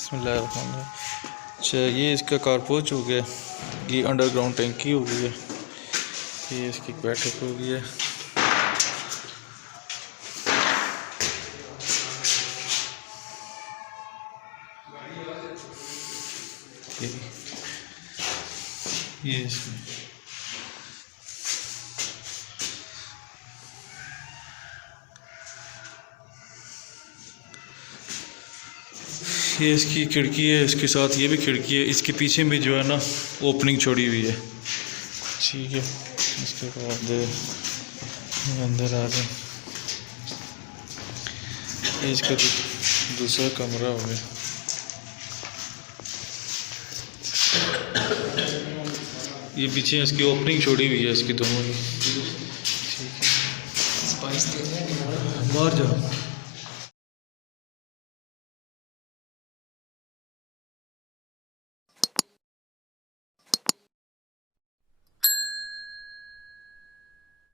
बिस्मिल्लाहिर्रहमानिर्रहीम। अच्छा, ये इसका कारपोच हो गया, ये अंडरग्राउंड टैंकी हो गई है, ये इसकी बैठक हो गई है। ये इसकी ये इसकी खिड़की है, इसके साथ ये भी खिड़की है, इसके पीछे भी जो है ना ओपनिंग छोड़ी हुई है। ठीक है, इसके बाद अंदर आ जाए, ये इसका दूसरा कमरा हो गया। ये पीछे इसकी ओपनिंग छोड़ी हुई है इसकी दोनों की। ठीक है, बाहर जाओ।